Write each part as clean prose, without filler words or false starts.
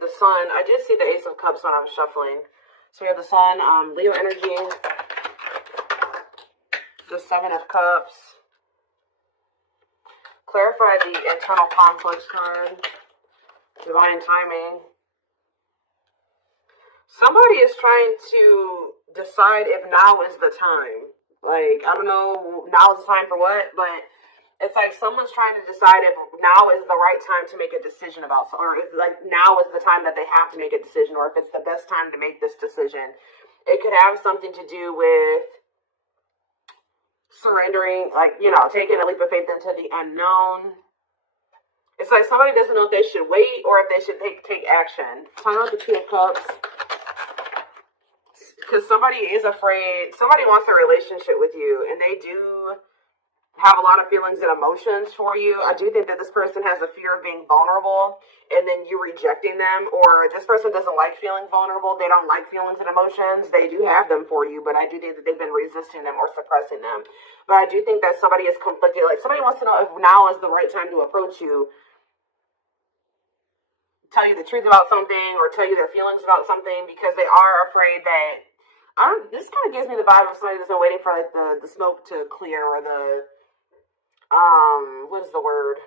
the Sun. I did see the Ace of Cups when I was shuffling. So we have the Sun, Leo energy, the Seven of Cups. Clarify the internal conflicts card. Divine timing. Somebody is trying to decide if now is the time. Like, I don't know, now is the time for what, but it's like someone's trying to decide if now is the right time to make a decision about, or if like now is the time that they have to make a decision, or if it's the best time to make this decision. It could have something to do with surrendering, like, you know, taking a leap of faith into the unknown. It's like somebody doesn't know if they should wait or if they should take action. Talking about the Two of Cups. Because somebody is afraid, somebody wants a relationship with you, and they do have a lot of feelings and emotions for you. I do think that this person has a fear of being vulnerable, and then you rejecting them, or this person doesn't like feeling vulnerable. They don't like feelings and emotions. They do have them for you, but I do think that they've been resisting them or suppressing them. But I do think that somebody is conflicted. Like, somebody wants to know if now is the right time to approach you, tell you the truth about something, or tell you their feelings about something, because they are afraid that, this kind of gives me the vibe of somebody that's been waiting for like the smoke to clear, or the, what is the word?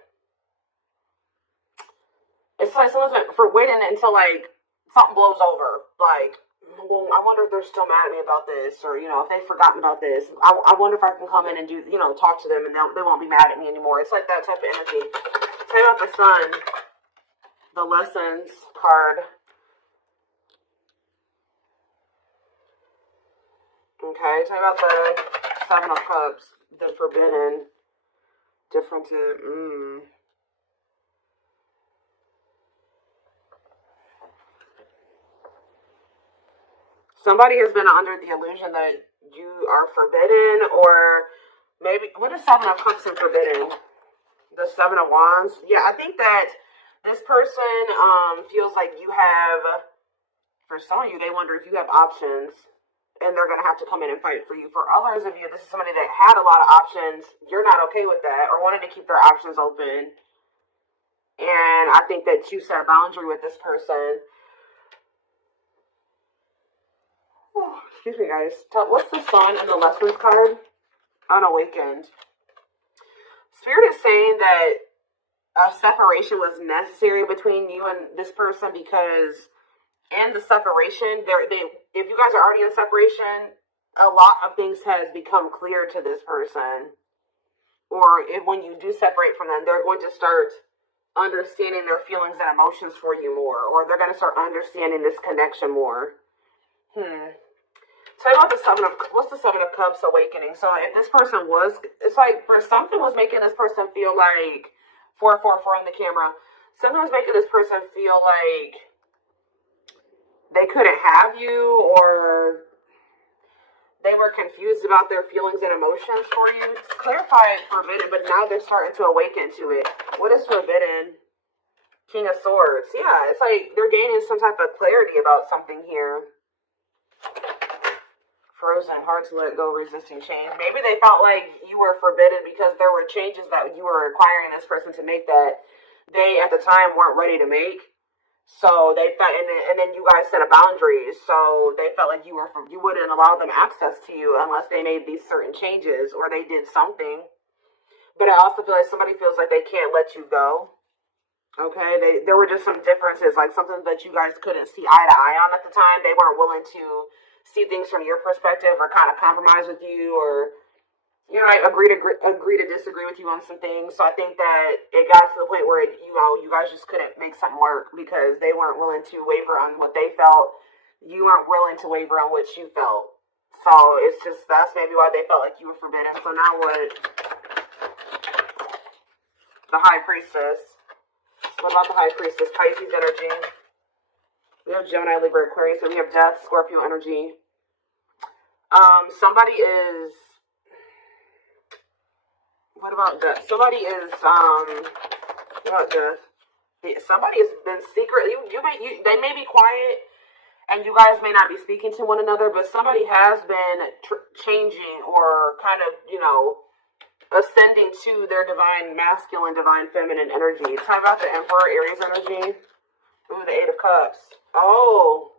It's like someone's been for waiting until like something blows over. Like, well, I wonder if they're still mad at me about this, or, you know, if they've forgotten about this. I wonder if I can come in and do, you know, talk to them, and they won't be mad at me anymore. It's like that type of energy. Tell you about the Sun, the Lessons card. Okay, tell me about the Seven of Cups, the Forbidden, different, Somebody has been under the illusion that you are forbidden, or maybe, what is Seven of Cups and Forbidden? The Seven of Wands? Yeah, I think that this person feels like you have, for some of you, they wonder if you have options, and they're going to have to come in and fight for you. For others of you, this is somebody that had a lot of options. You're not okay with that, or wanted to keep their options open. And I think that you set a boundary with this person. Oh, excuse me, guys. What's the Sun and the Lessons card? Unawakened. Spirit is saying that a separation was necessary between you and this person, because in the separation, if you guys are already in separation, a lot of things has become clear to this person. Or when you do separate from them, they're going to start understanding their feelings and emotions for you more, or they're going to start understanding this connection more. Tell me about the what's the Seven of Cups awakening? So if this person was, it's like for something was making this person feel like, 444 on the camera, something was making this person feel like they couldn't have you, or they were confused about their feelings and emotions for you. Clarify forbidden, but now they're starting to awaken to it. What is forbidden? King of Swords. Yeah, it's like they're gaining some type of clarity about something here. Frozen, hard to let go, resisting change. Maybe they felt like you were forbidden because there were changes that you were requiring this person to make that they at the time weren't ready to make. So they felt, and then you guys set a boundaries. So they felt like you wouldn't allow them access to you unless they made these certain changes or they did something. But I also feel like somebody feels like they can't let you go. Okay, there were just some differences, like something that you guys couldn't see eye to eye on at the time. They weren't willing to see things from your perspective, or kind of compromise with you, or, you know, like agree to disagree with you on some things. So I think that it got to the point where, you guys just couldn't make something work because they weren't willing to waver on what they felt. You weren't willing to waver on what you felt. So it's just, that's maybe why they felt like you were forbidden. So now what? The High Priestess. What about the High Priestess? Pisces energy. We have Gemini, Libra, Aquarius. So we have Death, Scorpio energy. Somebody is... What about Death? Somebody is, what about Death? Somebody has been secretly... They may be quiet, and you guys may not be speaking to one another, but somebody has been changing, or kind of, ascending to their divine masculine, divine feminine energy. Talk about the Emperor, Aries energy. Ooh, the Eight of Cups. Oh.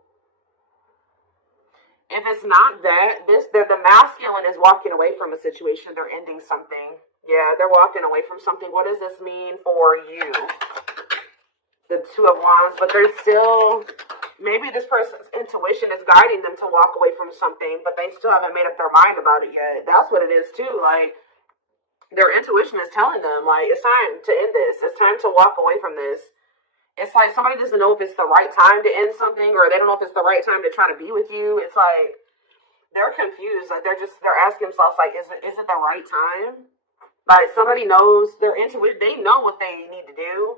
If it's not that, the masculine is walking away from a situation. They're ending something. Yeah, they're walking away from something. What does this mean for you? The Two of Wands, but they're still, maybe this person's intuition is guiding them to walk away from something, but they still haven't made up their mind about it yet. That's what it is too. Like, their intuition is telling them, like, it's time to end this. It's time to walk away from this. It's like somebody doesn't know if it's the right time to end something, or they don't know if it's the right time to try to be with you. It's like they're confused. Like they're asking themselves, like, is it the right time? Like somebody knows their intuition. They know what they need to do,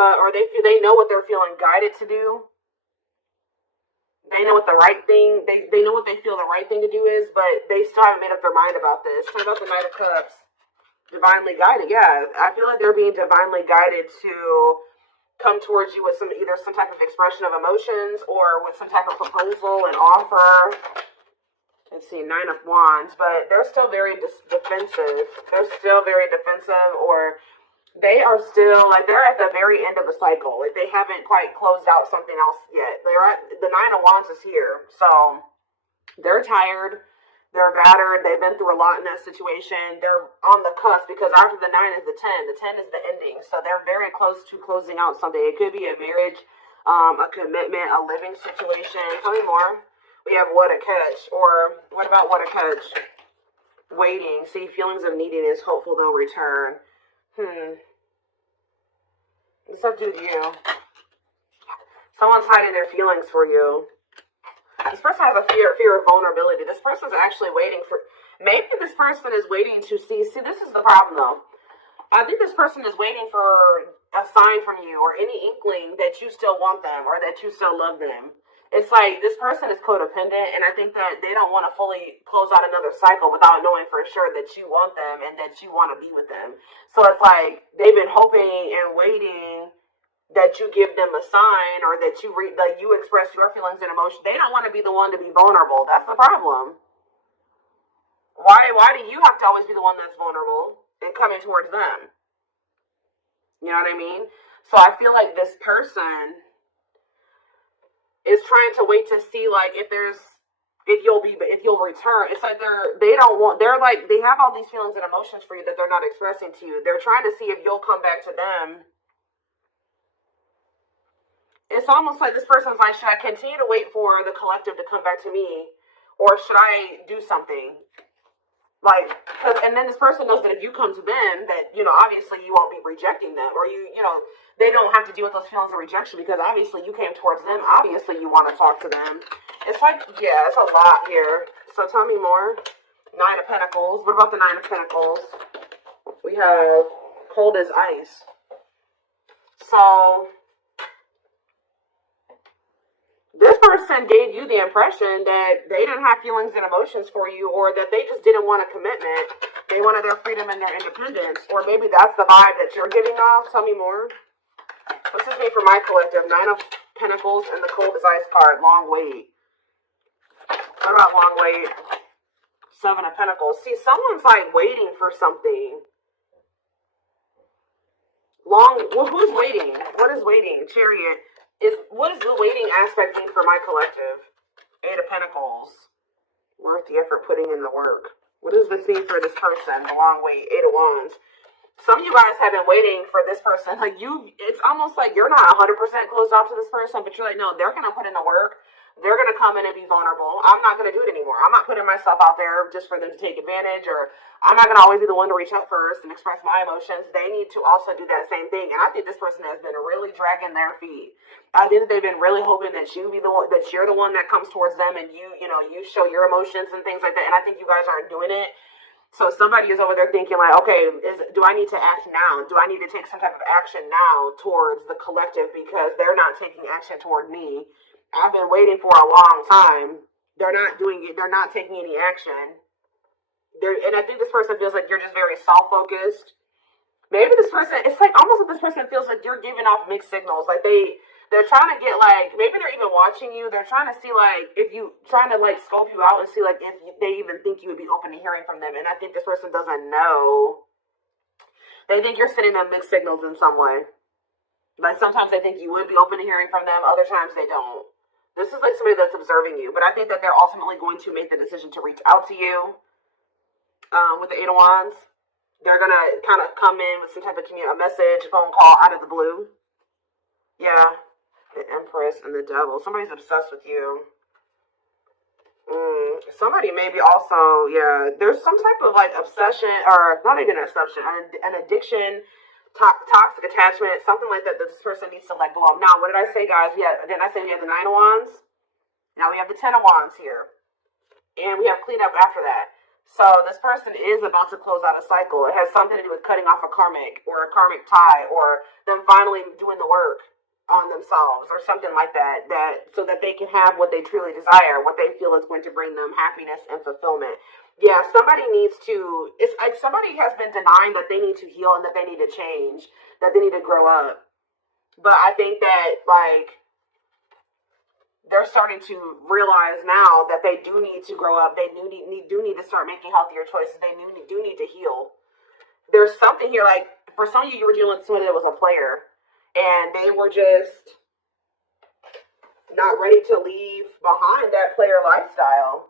or they know what they're feeling guided to do. They know what the right thing. They know what they feel the right thing to do is, but they still haven't made up their mind about this. Talk about the Knight of Cups. Divinely guided. Yeah, I feel like they're being divinely guided to come towards you with either some type of expression of emotions or with some type of proposal and offer. Let's see, Nine of Wands, but they're still very defensive. They're still very defensive, or they are still, like, they're at the very end of the cycle. Like, they haven't quite closed out something else yet. The Nine of Wands is here, so they're tired. They're battered. They've been through a lot in that situation. They're on the cusp because after the 9 is the 10. The 10 is the ending. So they're very close to closing out something. It could be a marriage, a commitment, a living situation. Tell me more. We have What a Catch. Or what about What a Catch? Waiting. See, feelings of neediness. Hopeful they'll return. What's up to you? Someone's hiding their feelings for you. This person has a fear of vulnerability. This person's actually waiting for, maybe this person is waiting to see, this is the problem though. I think this person is waiting for a sign from you or any inkling that you still want them or that you still love them. It's like this person is codependent, and I think that they don't want to fully close out another cycle without knowing for sure that you want them and that you want to be with them. So it's like they've been hoping and waiting that you give them a sign or that you express your feelings and emotions. They don't want to be the one to be vulnerable. That's the problem. Why do you have to always be the one that's vulnerable and coming towards them? You know what I mean? So I feel like this person is trying to wait to see, like, if you'll return. It's like they have all these feelings and emotions for you that they're not expressing to you. They're trying to see if you'll come back to them. It's almost like this person's like, should I continue to wait for the collective to come back to me, or should I do something? Like, and then this person knows that if you come to them, that, obviously you won't be rejecting them, or they don't have to deal with those feelings of rejection because obviously you came towards them. Obviously you want to talk to them. It's like, yeah, it's a lot here. So tell me more. Nine of Pentacles. What about the Nine of Pentacles? We have cold as ice. So this person gave you the impression that they didn't have feelings and emotions for you, or that they just didn't want a commitment. They wanted their freedom and their independence. Or maybe that's the vibe that you're giving off. Tell me more. What's this mean for my collective? Nine of Pentacles and the cold as ice card. Long wait. What about long wait? Seven of Pentacles. See, someone's like waiting for something. Who's waiting? What is waiting? Chariot. What is the waiting aspect mean for my collective? Eight of Pentacles. Worth the effort putting in the work. What does this mean for this person? The long wait. Eight of Wands. Some of you guys have been waiting for this person. Like it's almost like you're not 100% closed off to this person, but you're like, no, they're going to put in the work. They're going to come in and be vulnerable. I'm not going to do it anymore. I'm not putting myself out there just for them to take advantage, or I'm not going to always be the one to reach out first and express my emotions. They need to also do that same thing. And I think this person has been really dragging their feet. I think that they've been really hoping that you're the one that comes towards them, and you show your emotions and things like that. And I think you guys aren't doing it. So somebody is over there thinking like, okay, do I need to act now? Do I need to take some type of action now towards the collective because they're not taking action toward me? I've been waiting for a long time. They're not doing it. They're not taking any action. And I think this person feels like you're just very self-focused. Maybe this person, it's like almost like this person feels like you're giving off mixed signals. Like they're trying to get like, maybe they're even watching you. They're trying to see like, if you, trying to like scope you out and see like if they even think you would be open to hearing from them. And I think this person doesn't know. They think you're sending them mixed signals in some way. Like, sometimes they think you would be open to hearing from them. Other times they don't. This is like somebody that's observing you. But I think that they're ultimately going to make the decision to reach out to you with the Eight of Wands. They're going to kind of come in with some type of a message, phone call out of the blue. Yeah. The Empress and the Devil. Somebody's obsessed with you. Somebody maybe also, yeah, there's some type of like obsession, or not even an obsession, an addiction, toxic attachment, something like that this person needs to let go of. Now, what did I say, guys? Didn't I say we have the Nine of Wands? Now we have the Ten of Wands here. And we have cleanup after that. So this person is about to close out a cycle. It has something to do with cutting off a karmic tie, or them finally doing the work on themselves or something like that, so that they can have what they truly desire, what they feel is going to bring them happiness and fulfillment. Yeah, somebody needs to, it's like somebody has been denying that they need to heal and that they need to change, that they need to grow up. But I think that, like, they're starting to realize now that they do need to grow up. They do need to start making healthier choices. They do need to heal. There's something here, like, for some of you, you were dealing with somebody that was a player, and they were just not ready to leave behind that player lifestyle.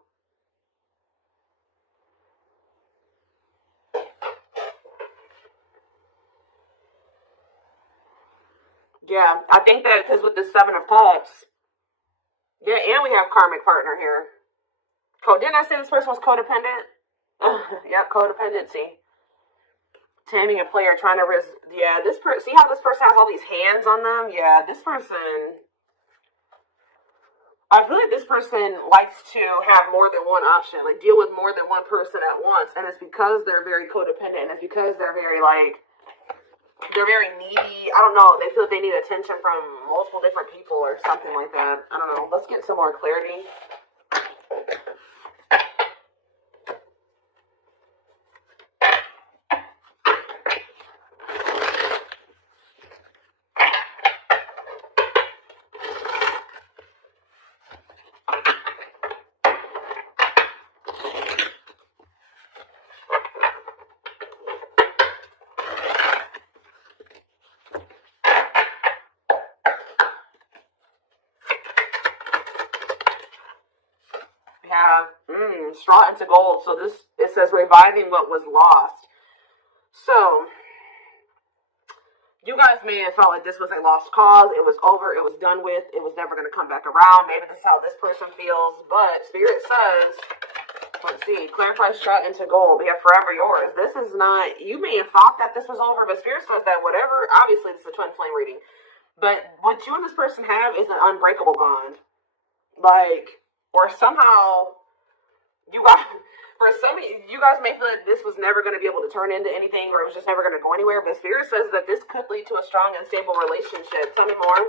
Yeah, I think that because with the Seven of Cups, yeah, and we have karmic partner here. Didn't I say this person was codependent? Yep, codependency. Taming a player, trying to see how this person has all these hands on them? Yeah, this person, I feel like this person likes to have more than one option, like deal with more than one person at once, and it's because they're very codependent, and it's because they're very, like, they're very needy. I don't know, they feel like they need attention from multiple different people or something like that. I don't know. Let's get some more clarity. Straw into gold. So it says reviving what was lost. So you guys may have felt like this was a lost cause. It was over. It was done with. It was never going to come back around. Maybe this is how this person feels. But Spirit says, let's see, clarify straw into gold. We have forever yours. This is not, you may have thought that this was over, but Spirit says that whatever, obviously this is a twin flame reading, but what you and this person have is an unbreakable bond. Like, or somehow you guys, for some of you guys may feel that this was never going to be able to turn into anything, or it was just never going to go anywhere, but Spirit says that this could lead to a strong and stable relationship. Tell me more.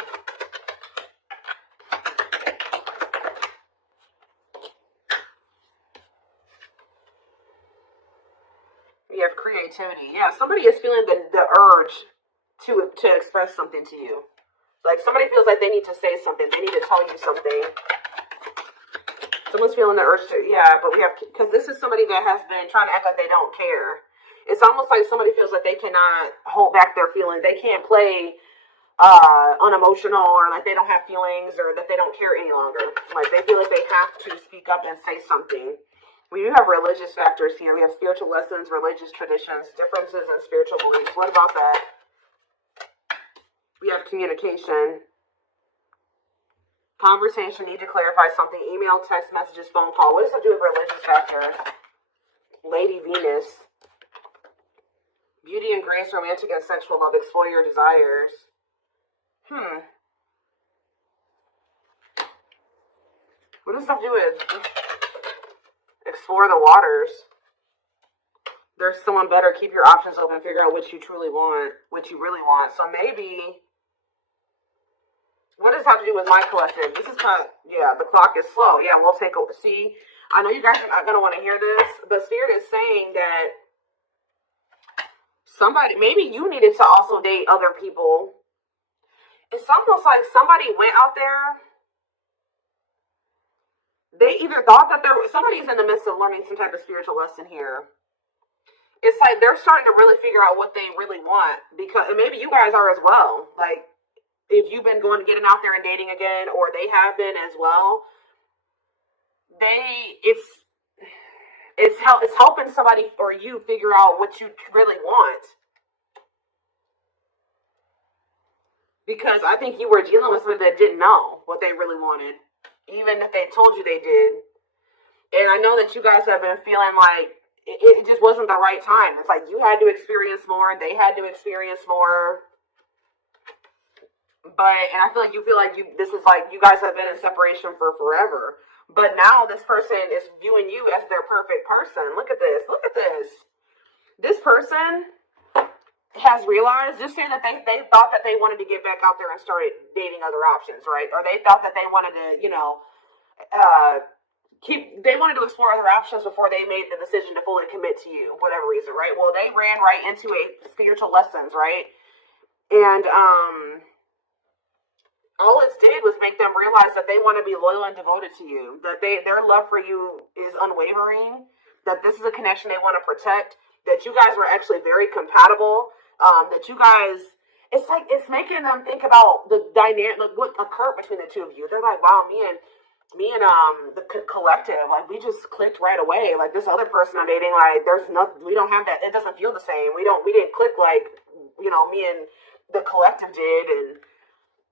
We have creativity. Yeah, somebody is feeling the urge to express something to you. Like, somebody feels like they need to say something. They need to tell you something. Someone's feeling the urge to, yeah, but we have, because this is somebody that has been trying to act like they don't care. It's almost like somebody feels like they cannot hold back their feelings. They can't play unemotional, or like they don't have feelings, or that they don't care any longer. Like, they feel like they have to speak up and say something. We do have religious factors here. We have spiritual lessons, religious traditions, differences in spiritual beliefs. What about that? We have communication. Conversation, need to clarify something. Email, text messages, phone call. What does it do with religious factors? Lady Venus. Beauty and grace, romantic and sexual love. Explore your desires. What does that do with? Explore the waters. There's someone better. Keep your options open. Figure out what you truly want. What you really want. So maybe, what does this have to do with my collective? This is kind of, yeah, the clock is slow. Yeah, we'll take a, see, I know you guys are not going to want to hear this, but Spirit is saying that somebody, maybe you needed to also date other people. It's almost like somebody went out there. They either thought that somebody's in the midst of learning some type of spiritual lesson here. It's like they're starting to really figure out what they really want, because, and maybe you guys are as well. Like, if you've been getting out there and dating again, or they have been as well, it's helping somebody or you figure out what you really want. Because I think you were dealing with somebody that didn't know what they really wanted, even if they told you they did. And I know that you guys have been feeling like it just wasn't the right time. It's like you had to experience more, they had to experience more. And I feel like this is like you guys have been in separation for forever. But now this person is viewing you as their perfect person. Look at this. Look at this. This person has realized, just say that they thought that they wanted to get back out there and start dating other options, right? Or they thought that they wanted to, they wanted to explore other options before they made the decision to fully commit to you, whatever reason, right? Well, they ran right into spiritual lessons, right? And all it did was make them realize that they want to be loyal and devoted to you, that their love for you is unwavering, that this is a connection they want to protect, that you guys were actually very compatible, that you guys, it's making them think about the dynamic, like what occurred between the two of you. They're like, wow, me and the collective, like we just clicked right away. Like this other person I'm dating, like we don't have that. It doesn't feel the same. We didn't click like, me and the collective did. And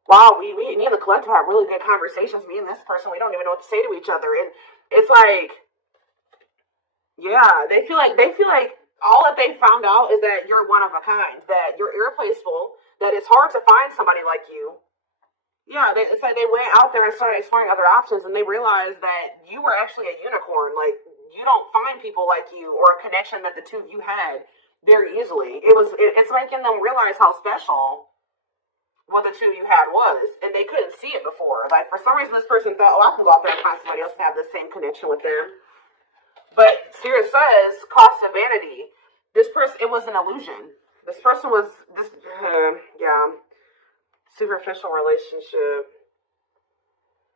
wow, me and the collective have really good conversations. Me and this person, we don't even know what to say to each other. And it's like, yeah, they feel like all that they found out is that you're one of a kind, that you're irreplaceable, that it's hard to find somebody like you. Yeah, it's like they went out there and started exploring other options, and they realized that you were actually a unicorn. Like, you don't find people like you or a connection that the two of you had very easily. It's making them realize how special what the two of you had was, and they couldn't see it before. Like, for some reason, this person thought, I can go out there and find somebody else to have the same connection with them. But Spirit says, cost of vanity. This person, it was an illusion. This person was superficial relationship.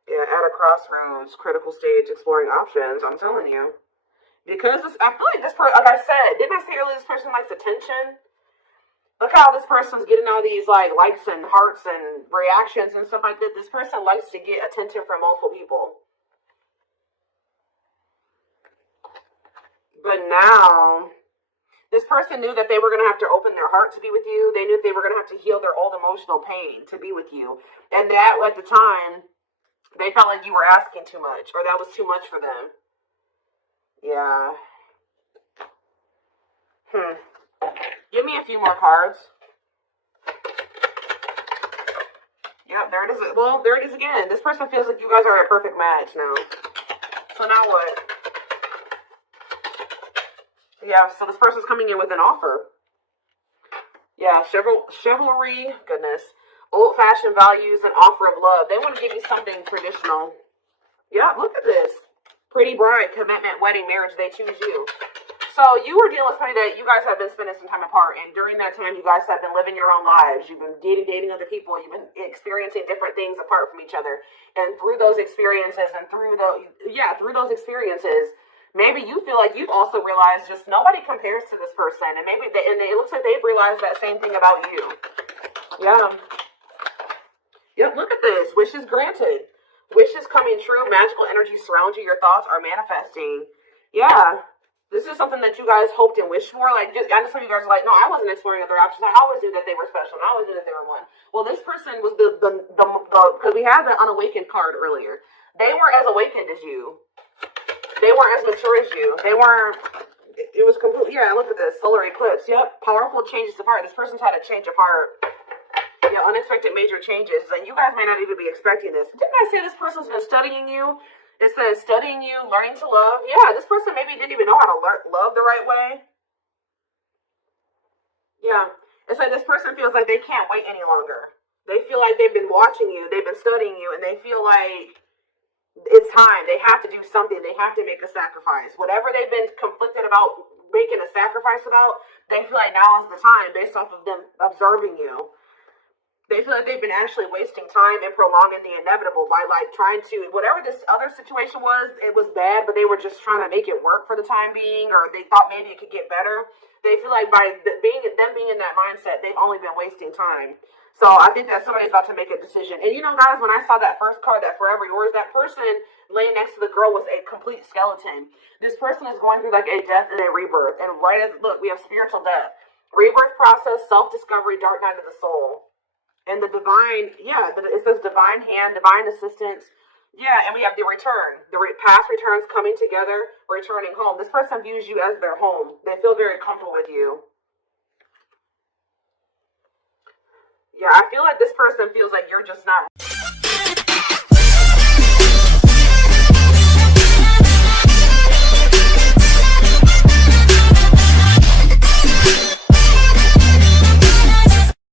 Yeah, at a crossroads, critical stage, exploring options. I'm telling you. Because I feel like this person, like I said, didn't I say earlier this person likes attention? Look how this person's getting all these likes and hearts and reactions and stuff like that. This person likes to get attention from multiple people. But now, this person knew that they were going to have to open their heart to be with you. They knew they were going to have to heal their old emotional pain to be with you. And that, at the time, they felt like you were asking too much, or that was too much for them. Yeah. Give me a few more cards. Yep, there it is. Well, there it is again. This person feels like you guys are a perfect match now. So now what? Yeah, so this person's coming in with an offer. Yeah, chivalry, goodness. Old-fashioned values and offer of love. They want to give you something traditional. Yeah, look at this. Pretty bride, commitment, wedding, marriage, they choose you. So you were dealing with somebody that you guys have been spending some time apart, and during that time you guys have been living your own lives. You've been dating other people. You've been experiencing different things apart from each other. And through those experiences maybe you feel like you've also realized just nobody compares to this person, and it looks like they've realized that same thing about you. Yeah. Yep, look at this. Wishes granted. Wishes coming true. Magical energy surrounds you. Your thoughts are manifesting. Yeah. This is something that you guys hoped and wished for. Like, I know some of you guys are like, no, I wasn't exploring other options. I always knew that they were special, and I always knew that they were one. Well, this person was because we had the unawakened card earlier. They weren't as awakened as you. They weren't as mature as you. It was completely, yeah, look at this. Solar eclipse. Yep. Powerful changes of heart. This person's had a change of heart. Yeah, unexpected major changes. And you guys may not even be expecting this. Didn't I say this person's been studying you? It says studying you, learning to love. Yeah, this person maybe didn't even know how to love the right way. Yeah. It's like this person feels like they can't wait any longer. They feel like they've been watching you. They've been studying you. And they feel like it's time. They have to do something. They have to make a sacrifice. Whatever they've been conflicted about making a sacrifice about, they feel like now is the time based off of them observing you. They feel like they've been actually wasting time and prolonging the inevitable by like trying to, whatever this other situation was, it was bad, but they were just trying to make it work for the time being, or they thought maybe it could get better. They feel like by being in that mindset, they've only been wasting time. So I think that somebody's about to make a decision. And you know, guys, when I saw that first card, that Forever Yours, that person laying next to the girl was a complete skeleton. This person is going through like a death and a rebirth. And right as, look, we have spiritual death, rebirth process, self-discovery, dark night of the soul. And the divine, it says divine hand, divine assistance. Yeah, and we have the return. The past returns coming together, returning home. This person views you as their home. They feel very comfortable with you. Yeah, I feel like this person feels like you're just not